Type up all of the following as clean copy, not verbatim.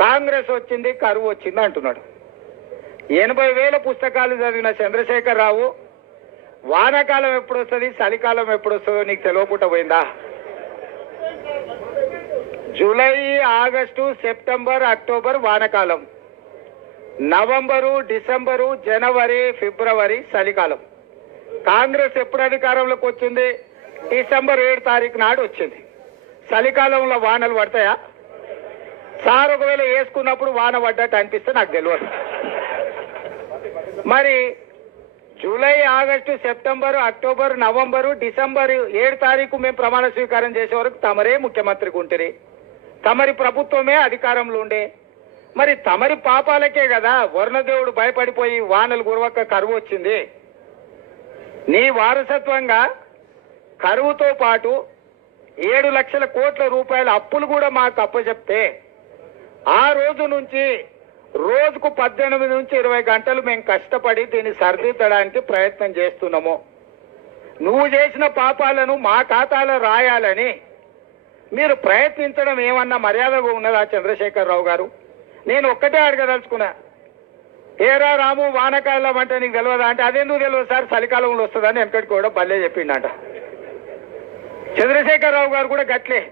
కాంగ్రెస్ వచ్చింది కరువు వచ్చింది అంటున్నాడు. 80,000 పుస్తకాలు చదివిన చంద్రశేఖరరావు వానాకాలం ఎప్పుడు వస్తుంది, చలికాలం ఎప్పుడు వస్తుందో నీకు తెలియకుండా పోయిందా? జూలై, ఆగస్టు, సెప్టెంబర్, అక్టోబర్ వానకాలం, నవంబరు, డిసెంబరు, జనవరి, ఫిబ్రవరి చలికాలం. కాంగ్రెస్ ఎప్పుడు అధికారంలోకి వచ్చింది? డిసెంబర్ 7 తారీఖు నాడు వచ్చింది. చలికాలంలో వానలు పడతాయా? సార్ ఒకవేళ వేసుకున్నప్పుడు వాన పడ్డట్టు అనిపిస్తే నాకు తెలియదు. మరి July, August, September, October, November, December 7 తారీఖు మేము ప్రమాణ స్వీకారం చేసే వరకు తమరే ముఖ్యమంత్రికి ఉంటుంది, తమరి ప్రభుత్వమే అధికారంలో ఉండే. మరి తమరి పాపాలకే కదా వరుణదేవుడు భయపడిపోయి వానలు కురవక కరువు వచ్చింది. నీ వారసత్వంగా కరువుతో పాటు 7 లక్షల కోట్ల రూపాయల అప్పులు కూడా మాకు అప్పచెప్తే ఆ రోజు నుంచి రోజుకు 18 నుంచి 20 గంటలు మేము కష్టపడి దీన్ని సరిదిద్దడానికి ప్రయత్నం చేస్తున్నాము. నువ్వు చేసిన పాపాలను మా ఖాతాలో రాయాలని మీరు ప్రయత్నించడం ఏమన్నా మర్యాదగా ఉన్నదా చంద్రశేఖరరావు గారు? నేను ఒక్కటే అడగదలుచుకున్నా, ఏరా రాము వానకాలం అంటే నీకు తెలియదా అంటే అదెందుకు తెలియదు సార్ చలికాలంలో వస్తుందని వెనకటి కూడా భలే చెప్పిండట. చంద్రశేఖరరావు గారు కూడా గట్లే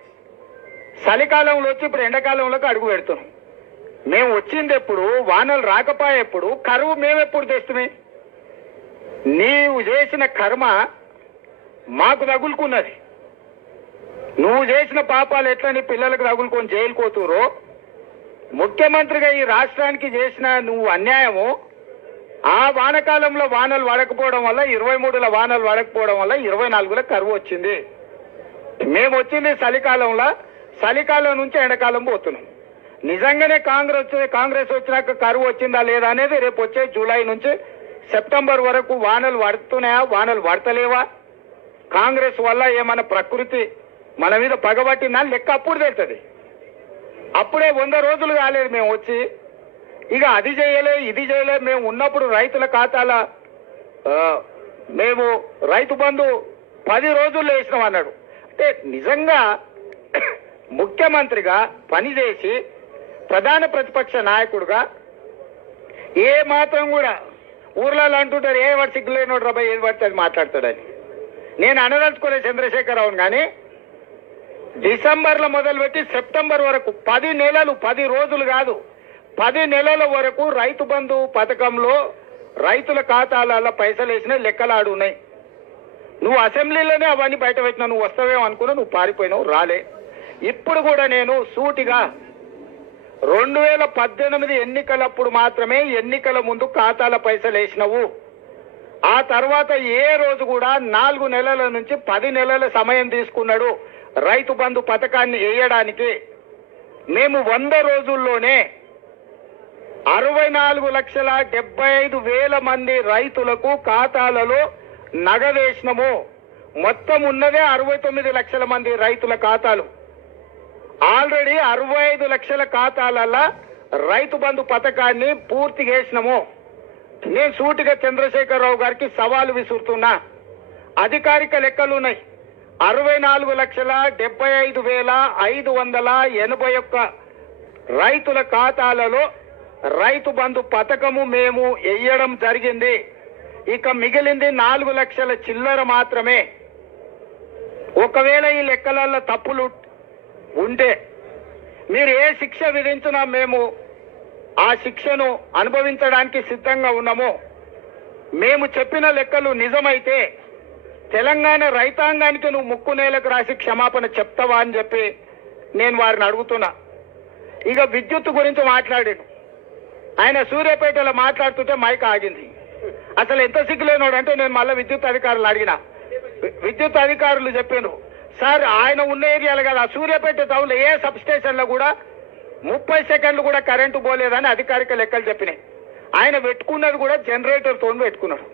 చలికాలంలో వచ్చి ఇప్పుడు ఎండాకాలంలోకి అడుగు పెడుతున్నాం. మేము వచ్చింది ఎప్పుడు, వానలు రాకపోయేప్పుడు, కరువు మేమెప్పుడు తెస్తున్నాయి? నీవు చేసిన కర్మ మాకు తగులుకున్నది. నువ్వు చేసిన పాపాలు ఎట్లా నీ పిల్లలకు తగులుకొని జైలు కోతురో, ముఖ్యమంత్రిగా ఈ రాష్ట్రానికి చేసిన నువ్వు అన్యాయము ఆ వానకాలంలో వానలు పడకపోవడం వల్ల 23లో వానలు పడకపోవడం వల్ల 24లో కరువు వచ్చింది. మేము వచ్చింది చలికాలంలో, చలికాలం నుంచి ఎండాకాలం పోతున్నాం. నిజంగానే కాంగ్రెస్ వచ్చినాక కరువు వచ్చిందా లేదా అనేది రేపు వచ్చే జూలై నుంచి సెప్టెంబర్ వరకు వానలు పడుతున్నాయా, వానలు పడతలేవా, కాంగ్రెస్ వల్ల ఏమైనా ప్రకృతి మన మీద పగబట్టిందా లెక్క అప్పుడు తెలుస్తుంది. అప్పుడే 100 రోజులు కాలేదు మేము వచ్చి, ఇక అది చేయలే ఇది చేయలే. మేము ఉన్నప్పుడు రైతుల ఖాతాల మేము రైతు బంధు 10 రోజుల్లో వేసినాం అన్నాడు. అంటే నిజంగా ముఖ్యమంత్రిగా పనిచేసి ప్రధాన ప్రతిపక్ష నాయకుడుగా ఏ మాత్రం కూడా ఊర్లలో అంటుంటారు ఏ వాడు సిగ్గులేనోడు రాబాయి ఏది పడితే అది మాట్లాడతాడని. నేను అనదలుచుకునే చంద్రశేఖరరావును కానీ డిసెంబర్లో మొదలుపెట్టి సెప్టెంబర్ వరకు 10 నెలలు, 10 రోజులు కాదు 10 నెలల వరకు రైతు బంధు పథకంలో రైతుల ఖాతాలలో పైసలు వేసిన లెక్కలాడు ఉన్నాయి. నువ్వు అసెంబ్లీలోనే అవన్నీ బయట పెట్టినా, నువ్వు వస్తావేమో అనుకున్నా, నువ్వు పారిపోయినావు, రాలే. ఇప్పుడు కూడా నేను సూటిగా 2018 ఎన్నికలప్పుడు మాత్రమే ఎన్నికల ముందు ఖాతాల పైసలు వేసినవు. ఆ తర్వాత ఏ రోజు కూడా 4 నెలల నుంచి 10 నెలల సమయం తీసుకున్నాడు రైతు బంధు పథకాన్ని వేయడానికి. మేము 100 రోజుల్లోనే 64,75,000 మంది రైతులకు ఖాతాలలో నగదేసినము. మొత్తం ఉన్నదే 69 లక్షల మంది రైతుల ఖాతాలు. ఆల్రెడీ 65 లక్షల ఖాతాలలో రైతు బంధు పథకాన్ని పూర్తిగా వేసినాము. నేను సూటిగా చంద్రశేఖరరావు గారికి సవాలు విసురుతున్నా. అధికారిక లెక్కలు ఉన్నాయి. 64,75,581 రైతుల ఖాతాలలో రైతు బంధు పథకము మేము వేయడం జరిగింది. ఇక మిగిలింది 4 లక్షల చిల్లర మాత్రమే. ఒకవేళ ఈ లెక్కలలో తప్పులు ఉంటే మీరు ఏ శిక్ష విధించినా మేము ఆ శిక్షను అనుభవించడానికి సిద్ధంగా ఉన్నాము. మేము చెప్పిన లెక్కలు నిజమైతే తెలంగాణ రైతాంగానికి నువ్వు ముక్కు నేలకు రాసి క్షమాపణ చెప్తావా అని చెప్పి నేను వారిని అడుగుతున్నా. ఇక విద్యుత్ గురించి మాట్లాడాను. ఆయన సూర్యాపేటలో మాట్లాడుతుంటే మైక్ ఆగింది. అసలు ఎంత సిగ్గులేనోడు అంటే నేను మళ్ళీ విద్యుత్ అధికారులు అడిగిన. విద్యుత్ అధికారులు చెప్పాను, సార్ ఆయన ఉన్న ఏరియాలు కదా సూర్యాపేట టౌన్లో ఏ సబ్ స్టేషన్లో కూడా 30 సెకండ్లు కూడా కరెంటు పోలేదని అధికారిక లెక్కలు చెప్పినాయి. ఆయన పెట్టుకున్నది కూడా జనరేటర్తో పెట్టుకున్నాడు.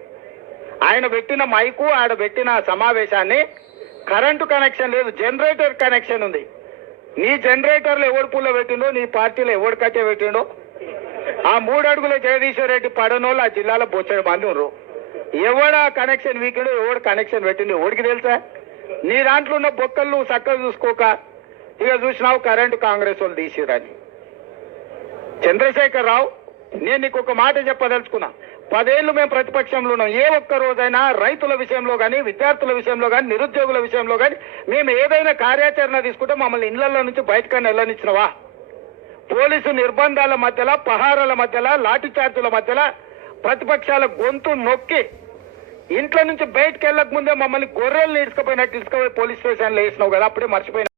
ఆయన పెట్టిన మైకు ఆడ పెట్టిన సమావేశాన్ని కరెంటు కనెక్షన్ లేదు, జనరేటర్ కనెక్షన్ ఉంది. నీ జనరేటర్లు ఎవడు పుల్ల పెట్టిండో, నీ పార్టీలో ఎవడు కట్టే పెట్టిండో, ఆ 3 అడుగుల జగదీశ్వర్ రెడ్డి పడనోళ్ళు ఆ జిల్లాలో బొచ్చడి మంది ఉన్నారు. ఎవడా కనెక్షన్ వీకిండో, ఎవడు కనెక్షన్ పెట్టిండో ఎవడికి తెలుసా? నీ దాంట్లో ఉన్న బొక్కలు నువ్వు చక్కగా చూసుకోక ఇక చూసినావు కరెంటు కాంగ్రెస్ వాళ్ళు తీసిరని. చంద్రశేఖర్ రావు, నేను నీకు ఒక మాట చెప్పదలుచుకున్నా. 10 ఏళ్ళు మేము ప్రతిపక్షంలో ఉన్నాం. ఏ ఒక్క రోజైనా రైతుల విషయంలో కానీ, విద్యార్థుల విషయంలో కానీ, నిరుద్యోగుల విషయంలో కానీ మేము ఏదైనా కార్యాచరణ తీసుకుంటే మమ్మల్ని ఇళ్లలో నుంచి బయటకన్నా వెళ్ళనిచ్చినవా? పోలీసు నిర్బంధాల మధ్యలో, పహారాల మధ్యలో, లాఠీ చార్జీల మధ్యలో ప్రతిపక్షాల గొంతు నొక్కి ఇంట్లో నుంచి బయటకు వెళ్ళక ముందే మమ్మల్ని గొర్రెలు ఇసుకపోయినట్టు ఇసుకపోయి పోలీస్ స్టేషన్లో వేసినావు కదా, అప్పుడే మర్చిపోయినా.